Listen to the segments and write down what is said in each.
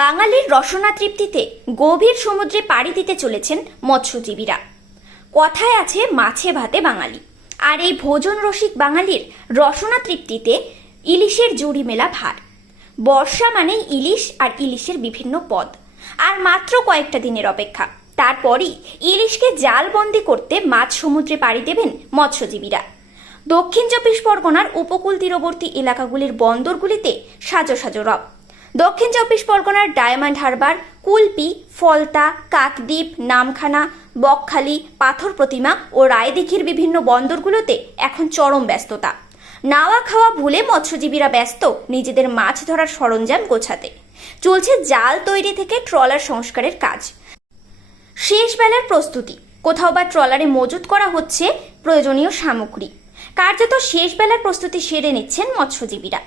বাঙালির রসনা তৃপ্তিতে গভীর সমুদ্রে পাড়ি দিতে চলেছেন মৎস্যজীবীরা। কথায় আছে মাছে ভাতে বাঙালি, আর এই ভোজন রসিক বাঙালির রসনা তৃপ্তিতে ইলিশের জুড়ি মেলা ভার। বর্ষা মানেই ইলিশ আর ইলিশের বিভিন্ন পদ, আর মাত্র কয়েকটা দিনের অপেক্ষা, তারপরই ইলিশকে জালবন্দি করতে মাঝ সমুদ্রে পাড়ি দেবেন মৎস্যজীবীরা। দক্ষিণ চব্বিশ পরগনার উপকূল তীরবর্তী এলাকাগুলির বন্দরগুলিতে সাজো সাজো রব। দক্ষিণ চব্বিশ পরগনার ডায়মন্ড হারবার, কুলপি, ফলতা, কাকদ্বীপ, নামখানা, বকখালি, পাথর প্রতিমা ও রায়দিঘির বিভিন্ন বন্দরগুলোতে এখন চরম ব্যস্ততা। নাওয়া খাওয়া ভুলে মৎস্যজীবীরা ব্যস্ত নিজেদের মাছ ধরার সরঞ্জাম গোছাতে। চলছে জাল তৈরি থেকে ট্রলার সংস্কারের কাজ। শেষ বেলার প্রস্তুতি, কোথাও বা ট্রলারে মজুত করা হচ্ছে প্রয়োজনীয় সামগ্রী। কার্যত শেষ বেলার প্রস্তুতি সেরে নিচ্ছেন মৎস্যজীবীরা।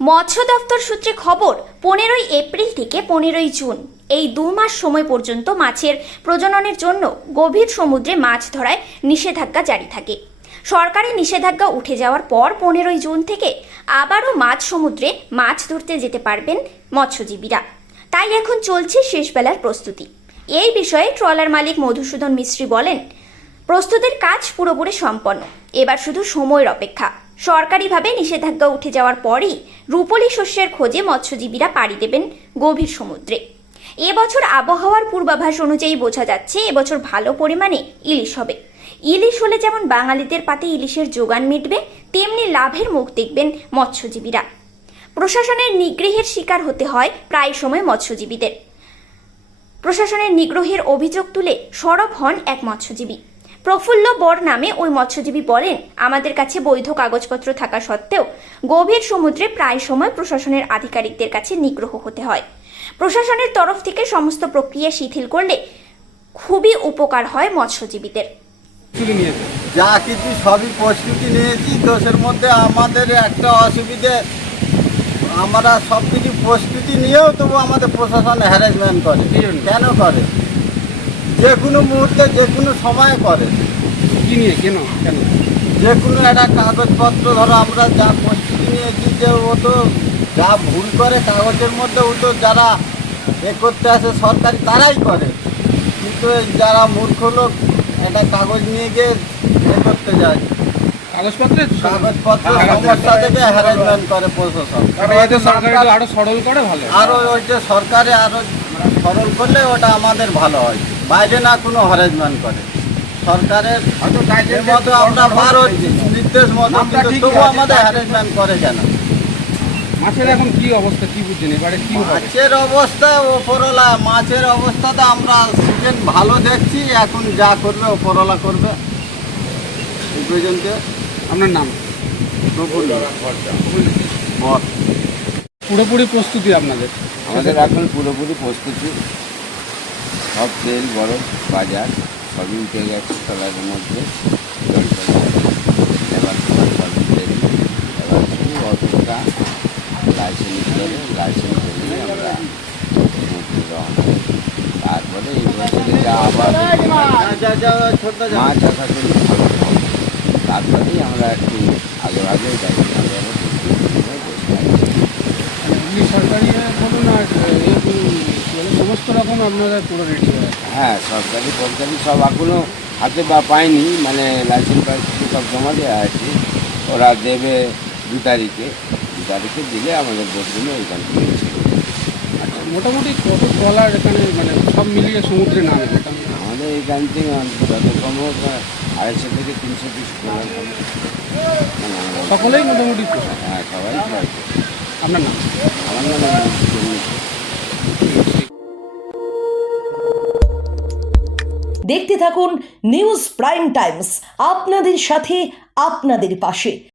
মৎস্য দপ্তর সূত্রে খবর, 15ই এপ্রিল থেকে 15ই জুন এই 2 মাস সময় পর্যন্ত মাছের প্রজননের জন্য গভীর সমুদ্রে মাছ ধরায় নিষেধাজ্ঞা জারি থাকে। সরকারি নিষেধাজ্ঞা উঠে যাওয়ার পর 15ই জুন থেকে আবারও মাঝ সমুদ্রে মাছ ধরতে যেতে পারবেন মৎস্যজীবীরা। তাই এখন চলছে শেষ বেলার প্রস্তুতি। এই বিষয়ে ট্রলার মালিক মধুসূদন মিস্ত্রি বলেন, প্রস্তুতির কাজ পুরোপুরি সম্পন্ন, এবার শুধু সময়ের অপেক্ষা। সরকারিভাবে নিষেধাজ্ঞা উঠে যাওয়ার পরই রূপলি শস্যের খোঁজে মৎস্যজীবীরা পাড়ি দেবেন গভীর সমুদ্রে। এবছর আবহাওয়ার পূর্বাভাস অনুযায়ী বোঝা যাচ্ছে এবছর ভালো পরিমাণে ইলিশ হবে। ইলিশ হলে যেমন বাঙালিদের পাতে ইলিশের যোগান মিটবে, তেমনি লাভের মুখ দেখবেন মৎস্যজীবীরা। প্রশাসনের নিগ্রহের শিকার হতে হয় প্রায় সময় মৎস্যজীবীদের। প্রশাসনের নিগ্রহের অভিযোগ তুলে সরব হন এক মৎস্যজীবী। প্রফুল্ল বর নামে ওই মৎস্যজীবী বলেন, আমাদের কাছে বৈধ কাগজপত্র থাকা সত্ত্বেও গভীর সমুদ্রে প্রায় সময় প্রশাসনের আধিকারিকদের কাছে নিগ্রহ হতে হয়। প্রশাসনের তরফ থেকে সমস্ত প্রক্রিয়া শিথিল করলে খুবই উপকার হয় মৎস্যজীবীদের। যা কিছু সবই প্রস্তুতি নিয়েছি, দোষের মধ্যে আমাদের একটা অসুবিধে, আমরা সব কিছু প্রস্তুতি নিয়েও তবু আমাদের প্রশাসন হ্যারাসমেন্ট করে। কেন করে? যে কোনো মুহূর্তে যে কোনো সময় করে। কি নিয়ে কেন কেন যে কোনো একটা কাগজপত্র, ধরো আমরা যা প্রস্তুতি নিয়েছি, যে ও তো যা ভুল করে কাগজের মধ্যে, ও তো যারা করতে আসে সরকারি তারাই করে, কিন্তু যারা মূর্খ লোক একটা কাগজ নিয়ে গিয়ে করতে যায়, কাগজপত্র সমস্যা থেকে হ্যারাসমেন্ট করে প্রশাসন। আরো সরল করে ভালো, আরো ওইটা সরকারে আরো সরল করলে ওটা আমাদের ভালো হয়, বাইরে না কোনো হ্যারাসমেন্ট করে। সরকারের মতো আমরা ভালো নির্দেশ মতো, কিন্তু তবু আমাদের হ্যারাসমেন্ট করে কেন? মাছের এখন কি অবস্থা, কি বুঝছেন এবারে কি মাছের অবস্থা ওপরওয়ালা, মাছের অবস্থা তো আমরা সিজন ভালো দেখছি, এখন যা করবে ওপরওয়ালা করবে। এই পর্যন্ত। আপনার নাম? পুরোপুরি প্রস্তুতি আপনাদের? আমাদের এখন পুরোপুরি প্রস্তুতি, সব তেল বরফ বাজার সবই উঠে গেছে ট্রলারের মধ্যে। এবার সবই রেডি, এবার শুধু অটোটা লাইসেন্স করে আমরা তারপরে এই বছরে যা আবার মাছ আশা করি ভালো হবে। তারপরেই আমরা একটু আগে যাচ্ছি। সরকারি বলুন আর সমস্ত রকম আপনারা পুরো রেডি হয়ে? হ্যাঁ, সরকারি সব এখনও হাতে বা পাইনি, মানে লাইসেন্স সব জমা দেওয়া আছে। ওরা দেবে 2 তারিখে দিলে আমাদের বোটগুলো এখান থেকে ছিল। আচ্ছা, মোটামুটি কত ট্রলার এখানে মানে সব মিলিয়ে সমুদ্রে নামে? আমাদের এখান থেকে যত কম হোক 250 থেকে 300 পিস ট্রলার হবে। সকলেই মোটামুটি? হ্যাঁ, সবাই প্রায়। আপনার নাম? আমার নাম দেখতে থাকুন নিউজ প্রাইম টাইমস, আপনাদের সাথে আপনাদের পাশে।